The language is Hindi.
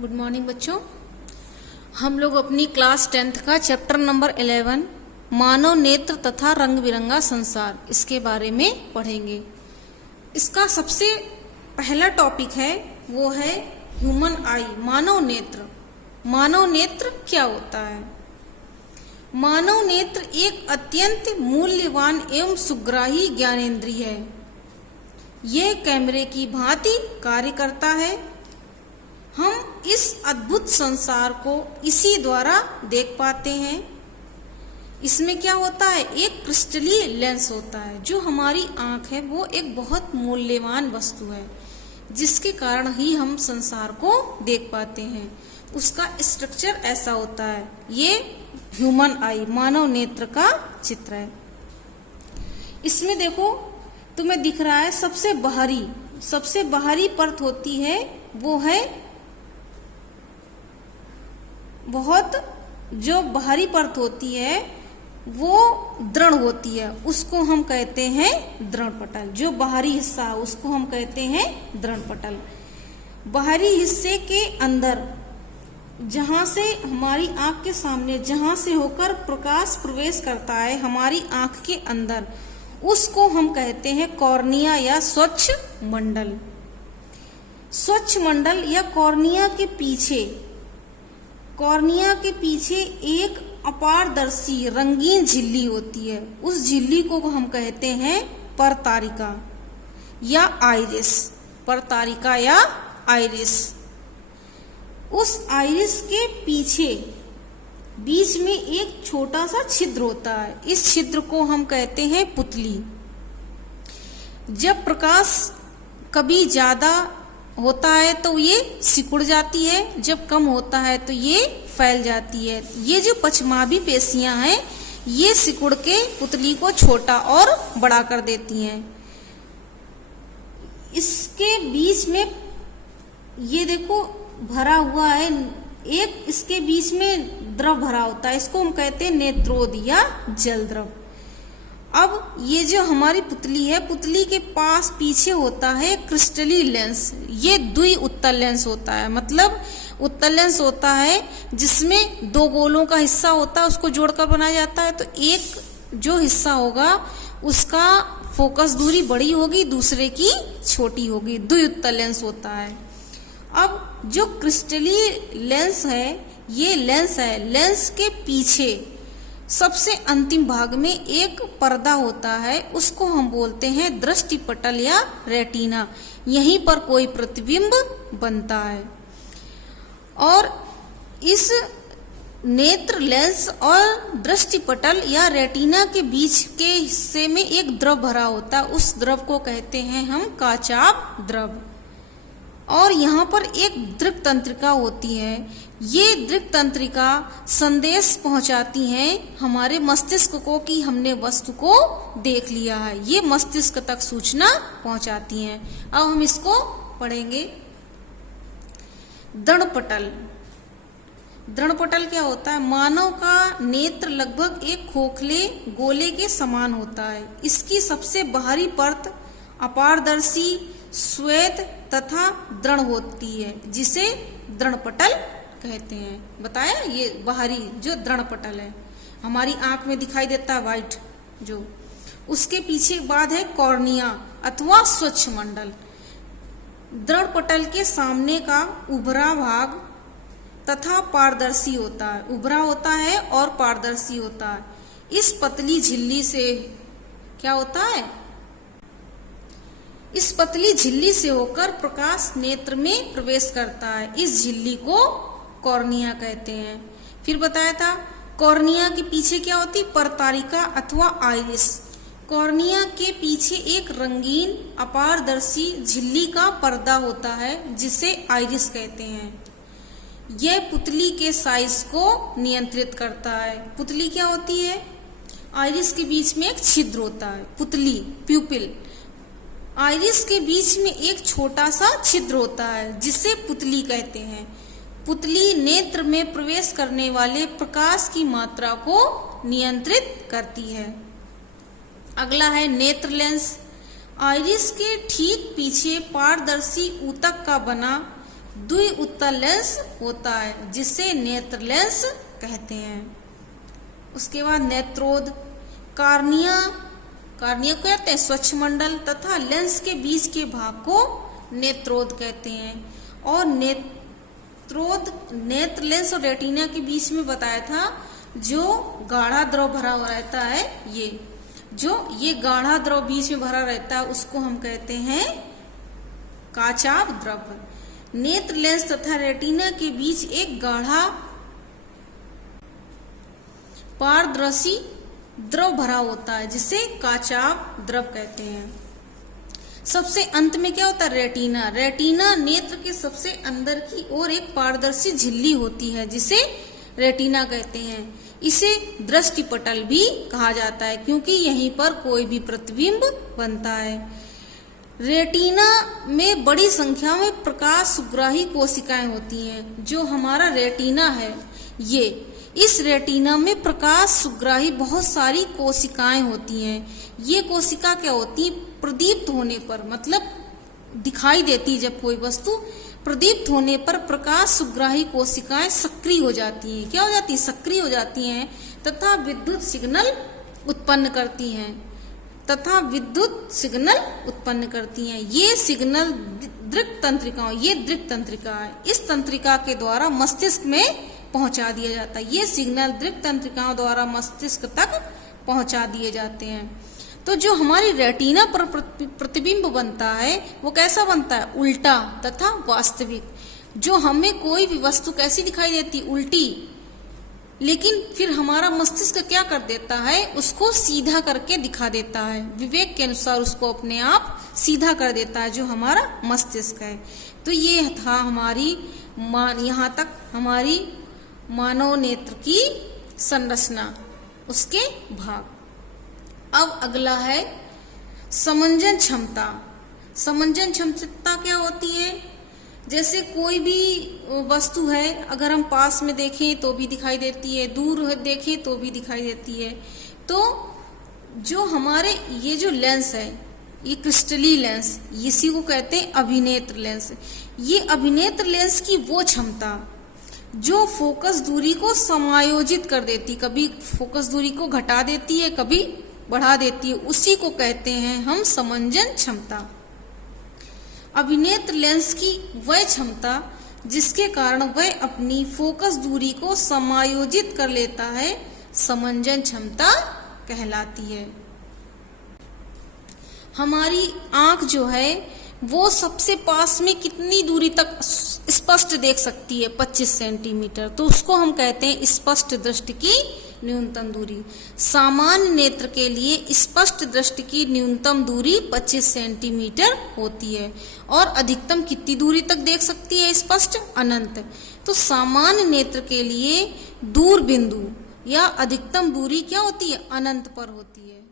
गुड मॉर्निंग बच्चों। हम लोग अपनी क्लास 10th का चैप्टर नंबर 11 मानव नेत्र तथा रंग बिरंगा संसार इसके बारे में पढ़ेंगे। इसका सबसे पहला टॉपिक है वो है ह्यूमन आई, मानव नेत्र। मानव नेत्र क्या होता है? मानव नेत्र एक अत्यंत मूल्यवान एवं सुग्राही ज्ञानेंद्रिय है। यह कैमरे की भांति कार्य करता है। हम इस अद्भुत संसार को इसी द्वारा देख पाते हैं। इसमें क्या होता है? एक क्रिस्टलीय लेंस होता है। जो हमारी आंख है वो एक बहुत मूल्यवान वस्तु है जिसके कारण ही हम संसार को देख पाते हैं। उसका स्ट्रक्चर ऐसा होता है। ये ह्यूमन आई, मानव नेत्र का चित्र है। इसमें देखो तुम्हें दिख रहा है सबसे बाहरी परत होती है वो है जो बाहरी परत होती है वो दृढ़ होती है, उसको हम कहते हैं दृढ़ पटल। जो बाहरी हिस्सा है उसको हम कहते हैं दृढ़ पटल। बाहरी हिस्से के अंदर जहां से हमारी आंख के सामने जहां से होकर प्रकाश प्रवेश करता है हमारी आंख के अंदर, उसको हम कहते हैं कॉर्निया या स्वच्छ मंडल। स्वच्छ मंडल या कॉर्निया के पीछे एक अपारदर्शी रंगीन झिल्ली होती है। उस झिल्ली को हम कहते हैं परतारिका या आइरिस। परतारिका या आइरिस। उस आइरिस के पीछे बीच में एक छोटा सा छिद्र होता है। इस छिद्र को हम कहते हैं पुतली। जब प्रकाश कभी ज्यादा होता है तो ये सिकुड़ जाती है, जब कम होता है तो ये फैल जाती है। ये जो पछमावी पेशियां हैं ये सिकुड़ के पुतली को छोटा और बड़ा कर देती हैं। इसके बीच में ये देखो भरा हुआ है, एक इसके बीच में द्रव भरा होता है, इसको हम कहते हैं नेत्रोद या जल द्रव। अब ये जो हमारी पुतली है, पुतली के पास पीछे होता है क्रिस्टलीय लेंस। ये द्वि उत्तल लेंस होता है, मतलब उत्तल लेंस होता है जिसमें दो गोलों का हिस्सा होता है, उसको जोड़कर बनाया जाता है। तो एक जो हिस्सा होगा उसका फोकस दूरी बड़ी होगी, दूसरे की छोटी होगी। द्वि उत्तल लेंस होता है। अब जो क्रिस्टलीय लेंस है ये लेंस के पीछे सबसे अंतिम भाग में एक पर्दा होता है, उसको हम बोलते हैं दृष्टि पटल या रेटिना। यहीं पर कोई प्रतिबिंब बनता है और इस नेत्र लेंस और दृष्टि पटल या रेटिना के बीच के हिस्से में एक द्रव भरा होता है। उस द्रव को कहते हैं हम काचाभ द्रव। और यहाँ पर एक दृक् तंत्रिका होती है। ये दृक् तंत्रिका संदेश पहुंचाती है हमारे मस्तिष्क को कि हमने वस्तु को देख लिया है। ये मस्तिष्क तक सूचना पहुंचाती हैं। अब हम इसको पढ़ेंगे। दृढ़ पटल। दृढ़ पटल क्या होता है? मानव का नेत्र लगभग एक खोखले गोले के समान होता है। इसकी सबसे बाहरी परत अपारदर्शी, श्वेत तथा दृढ़ होती है, जिसे दृढ़ पटल कहते हैं। बताया ये बाहरी जो दृढ़ पटल है हमारी आंख में दिखाई देता है व्हाइट जो, उसके पीछे बाद है कॉर्निया अथवा स्वच्छ मंडल। दृढ़ पटल के सामने का उभरा भाग तथा पारदर्शी होता है। उभरा होता है और पारदर्शी होता है। इस पतली झिल्ली से क्या होता है? इस पतली झिल्ली से होकर प्रकाश नेत्र में प्रवेश करता है। इस झिल्ली को कॉर्निया कहते हैं। फिर बताया था कॉर्निया के पीछे क्या होती? परतारिका अथवा आइरिस। कॉर्निया के पीछे एक रंगीन अपारदर्शी झिल्ली का पर्दा होता है जिसे आइरिस कहते हैं। यह पुतली के साइज को नियंत्रित करता है। पुतली क्या होती है? आइरिस के बीच में एक छिद्र होता है, पुतली प्यूपिल। आइरिस के बीच में एक छोटा सा छिद्र होता है जिसे पुतली कहते हैं। पुतली नेत्र में प्रवेश करने वाले प्रकाश की मात्रा को नियंत्रित करती है। अगला है नेत्र लेंस। आइरिस के ठीक पीछे पारदर्शी ऊतक का बना द्विउत्तल लेंस होता है जिसे नेत्र लेंस कहते हैं। उसके बाद नेत्रोद, कार्निया को कहते हैं स्वच्छ मंडल तथा लेंस के बीच के भाग को नेत्रोद कहते हैं। और नेत्रोद नेत्र लेंस और रेटिना के बीच में बताया था जो गाढ़ा द्रव भरा हुआ रहता है, ये गाढ़ा द्रव बीच में भरा रहता है उसको हम कहते हैं काचाभ द्रव। नेत्र लेंस तथा रेटिना के बीच एक गाढ़ा पारदर्शी द्रव भरा होता है जिसे काचाभ द्रव कहते हैं। सबसे अंत में क्या होता है? रेटिना नेत्र के सबसे अंदर की ओर एक पारदर्शी झिल्ली होती है जिसे रेटिना कहते हैं। इसे दृष्टिपटल भी कहा जाता है क्योंकि यहीं पर कोई भी प्रतिबिंब बनता है। रेटिना में बड़ी संख्या में प्रकाश सुग्राही कोशिकाएं होती हैं। जो हमारा रेटिना है, इस रेटिना में प्रकाश सुग्राही बहुत सारी कोशिकाएं होती हैं। ये कोशिका क्या होती है? प्रदीप्त होने पर, मतलब दिखाई देती है जब कोई वस्तु, प्रदीप्त होने पर प्रकाश सुग्राही कोशिकाएं सक्रिय हो जाती हैं। क्या हो जाती है? सक्रिय हो जाती हैं तथा विद्युत सिग्नल उत्पन्न करती हैं। ये सिग्नल दृक् तंत्रिका है। इस तंत्रिका के द्वारा मस्तिष्क में पहुंचा दिया जाता है। ये सिग्नल दृक् तंत्रिकाओं द्वारा मस्तिष्क तक पहुंचा दिए जाते हैं। तो जो हमारी रेटिना पर प्रतिबिंब बनता है वो कैसा बनता है? उल्टा तथा वास्तविक। जो हमें कोई भी वस्तु कैसी दिखाई देती? उल्टी, लेकिन फिर हमारा मस्तिष्क क्या कर देता है? उसको सीधा करके दिखा देता है, विवेक के अनुसार उसको अपने आप सीधा कर देता है, जो हमारा मस्तिष्क है। तो ये था यहाँ तक हमारी मानव नेत्र की संरचना, उसके भाग। अब अगला है समंजन क्षमता। समंजन क्षमता क्या होती है? जैसे कोई भी वस्तु है, अगर हम पास में देखें तो भी दिखाई देती है, दूर देखें तो भी दिखाई देती है। तो जो हमारे ये जो लेंस है, ये क्रिस्टली लेंस, इसी को कहते हैं अभिनेत्र लेंस। ये अभिनेत्र लेंस की वो क्षमता जो फोकस दूरी को समायोजित कर देती, कभी फोकस दूरी को घटा देती है, कभी बढ़ा देती है, उसी को कहते हैं हम समंजन क्षमता। अभिनेत्र लेंस की वह क्षमता जिसके कारण वह अपनी फोकस दूरी को समायोजित कर लेता है, समंजन क्षमता कहलाती है। हमारी आंख जो है वो सबसे पास में कितनी दूरी तक स्पष्ट देख सकती है? 25 सेंटीमीटर। तो उसको हम कहते हैं स्पष्ट दृष्टि की न्यूनतम दूरी। सामान्य नेत्र के लिए स्पष्ट दृष्टि की न्यूनतम दूरी 25 सेंटीमीटर होती है। और अधिकतम कितनी दूरी तक देख सकती है स्पष्ट? अनंत। तो सामान्य नेत्र के लिए दूर बिंदु या अधिकतम दूरी क्या होती है? अनंत पर होती है।